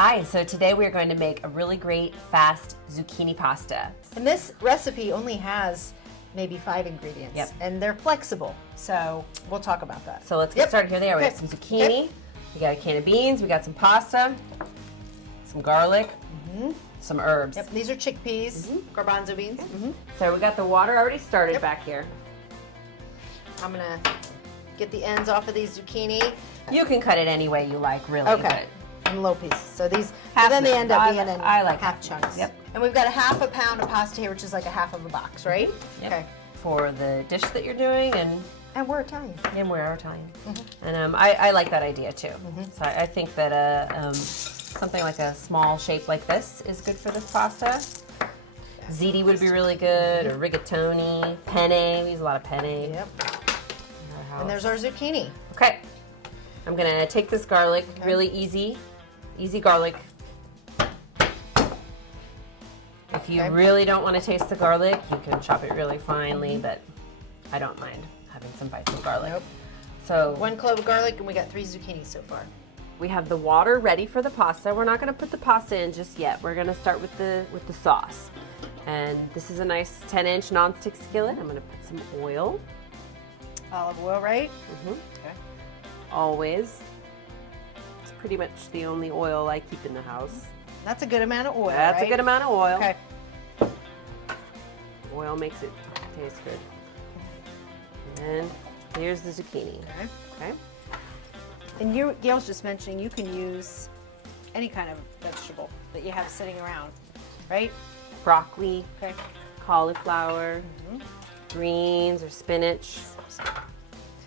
Hi, so today we're going to make a really great, fast zucchini pasta. And this recipe only has maybe 5 ingredients. Yep. And they're flexible, so we'll talk about that. So let's get started. Here they are. We Okay. got some zucchini, we got a can of beans, we got some pasta, some garlic, some herbs. Yep, these are chickpeas, garbanzo beans. So we got the water already started back here. I'm gonna get the ends off of these zucchini. You can cut it any way you like, really. Okay. In low pieces. So these, Half then they an end up inch. being in I like half it. chunks. Yep. And we've got a half a pound of pasta here, which is like a half of a box, right? Yep. Okay. For the dish that you're doing, And we're Italian. and we're Italian. And I like that idea too. So I think that something like a small shape like this is good for this pasta. Ziti would be really good, or rigatoni, penne. We use a lot of penne. Yep. in our house. And there's our zucchini. Okay. I'm gonna take this garlic, really easy garlic. If you really don't want to taste the garlic, you can chop it really finely, but I don't mind having some bites of garlic. Nope. So 1 clove of garlic, and we got 3 zucchini so far. we have the water ready for the pasta. We're not gonna put the pasta in just yet. We're gonna start with the sauce. And this is a nice 10-inch nonstick skillet. I'm gonna put some oil. Olive oil, right? Okay. Always. It's pretty much the only oil I keep in the house. That's a good amount of oil, That's right? a good amount of oil. Okay. Oil makes it taste good. And here's the zucchini. Okay. And Gail's just mentioning you can use any kind of vegetable that you have sitting around, right? Broccoli, Okay. cauliflower, greens or spinach.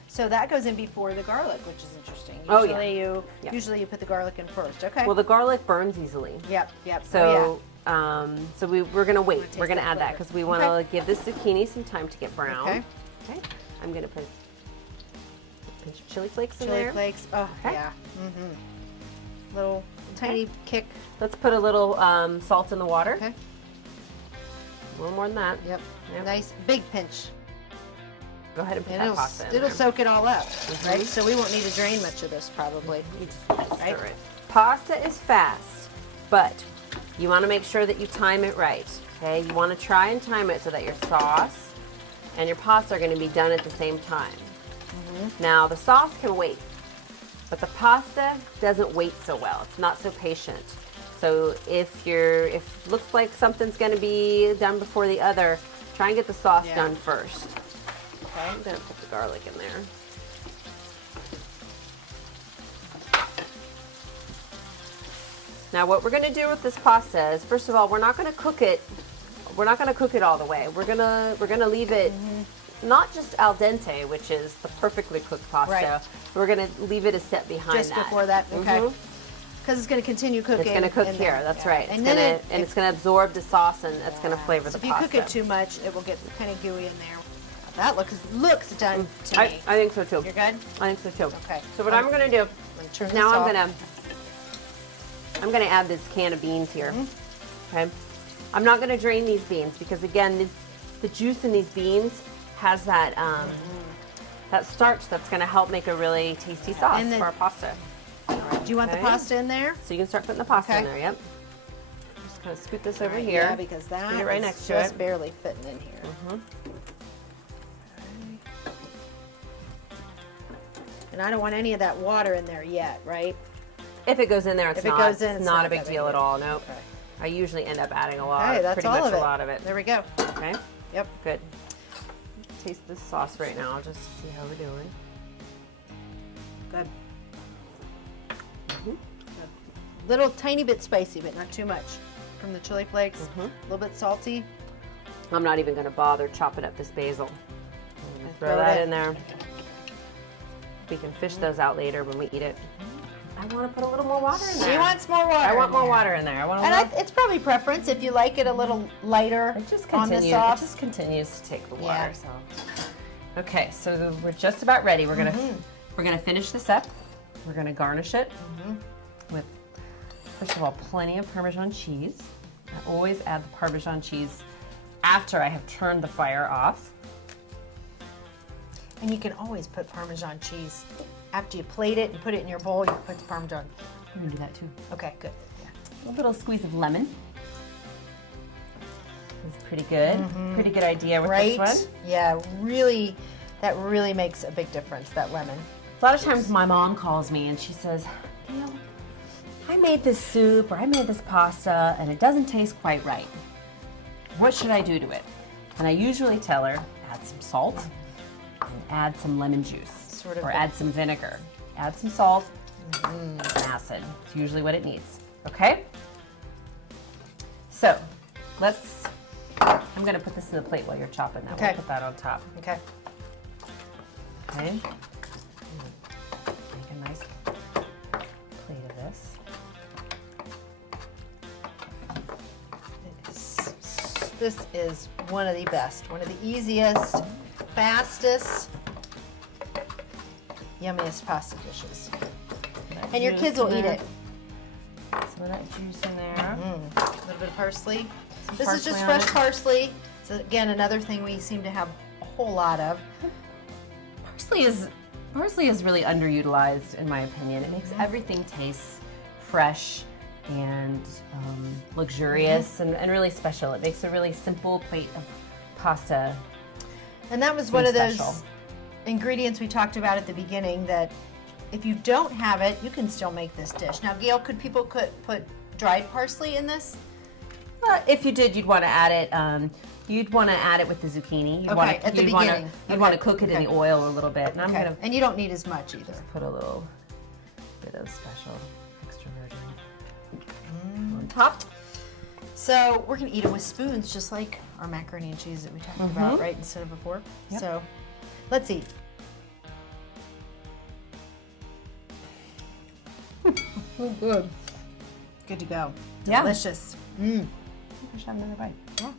So that goes in before the garlic, which is interesting. Oh, yeah. Usually you put the garlic in first. Okay. Well, the garlic burns easily. Yep. So, we're gonna wait. taste We're gonna that add that flavor. because we want to give this zucchini some time to get brown. Okay. Okay. I'm gonna put a pinch of chili flakes in Chili there. flakes. Oh, Okay. yeah. Little tiny kick. Let's put a little salt in the water. Okay. A little more than that. Yep. Yep. Nice big pinch. Go ahead and put And that pasta in it'll there. soak it all up, right? So we won't need to drain much of this probably. You just Right? stir it. Pasta is fast, but you want to make sure that you time it right. Okay, you want to try and time it so that your sauce and your pasta are going to be done at the same time. Now the sauce can wait, but the pasta doesn't wait so well. It's not so patient. So if it looks like something's going to be done before the other, try and get the sauce done first. Okay, I'm going to put the garlic in there. Now what we're going to do with this pasta is, first of all, we're not going to cook it. We're not going to cook it all the way. We're going to leave it not just al dente, which is the perfectly cooked pasta. Right. We're going to leave it a step behind Just that. before that, okay. Mhm. Because it's going to continue cooking. It's going to cook and here. then- That's yeah. right. And then It's going to absorb the sauce, and it's going to flavor so the if you pasta. cook it too much, it will get kind of gooey in there. That looks done to I me. think so too. You're good? I think so too. Okay. So what I'm going to do turn is now this I'm going to add this can of beans here. Okay. I'm not going to drain these beans because again, the juice in these beans has that that starch that's going to help make a really tasty sauce And then- for our pasta. Do you want the Okay. pasta in there? So you can start putting the pasta in Okay. there. Yep. Just kind of scoot this over Right, here. Yeah, because that Put it right is next to just it. barely fitting in here. And I don't want any of that water in there yet, right? If it goes in there, it's If it not. goes in, it's it's not not a big that deal big at a deal. all. Nope. Okay. I usually end up adding a lot. Okay, that's pretty all much of it. a lot of it. There we go. Okay. Yep. Good. Taste this sauce right now, just to see how we're doing. Good. Little tiny bit spicy, but not too much. From the chili flakes, a little bit salty. I'm not even going to bother chopping up this basil. I'm gonna throw throw it that in. in there. We can fish those out later when we eat it. I want to put a little more water in there. She wants more water. I want in more there. water in there. I want And it's probably preference if you like it a little lighter It just on the continues. sauce. It just continues to take the Yeah. water. So, okay, so we're just about ready. We're gonna finish this up. We're gonna garnish it with, first of all, plenty of Parmesan cheese. I always add the Parmesan cheese after I have turned the fire off. And you can always put Parmesan cheese after you plate it and put it in your bowl. You put the Parmesan. I'm gonna do that too. Okay, good. Yeah. A little squeeze of lemon. It's pretty good. Pretty good idea with Right? this one. Yeah, really, that really makes a big difference, that lemon. A lot of times my mom calls me and she says, Gail, I made this soup or I made this pasta and it doesn't taste quite right. What should I do to it? And I usually tell her, add some salt and add some lemon juice or add some vinegar. Add some salt and acid. It's usually what it needs. Okay? So I'm going to put this in the plate while you're chopping that. Okay. We'll put that on top. Okay. Okay. Make a nice plate of this. This is one of the best, one of the easiest, fastest, yummiest pasta dishes. And your kids will eat it. Some of that juice in there. A little bit of parsley. This is parsley just on fresh it. parsley. So again, another thing we seem to have a whole lot of. Parsley is really underutilized in my opinion. It makes everything taste fresh and luxurious and really special. It makes a really simple plate of pasta. And that was one of those special. ingredients we talked about at the beginning that if you don't have it, you can still make this dish. Now, Gail, could people put dried parsley in this? If you did, you'd want to add it. You'd want to add it with the zucchini. At the beginning. You'd want to cook it in the oil a little bit. And I'm gonna And you don't need as much either. put a little bit of special extra virgin on top. So we're gonna eat it with spoons, just like our macaroni and cheese that we talked about, right? Instead of a fork. Yep. So let's eat. Oh, good. Good to go. Yeah. Delicious. I should have another bite. Yeah.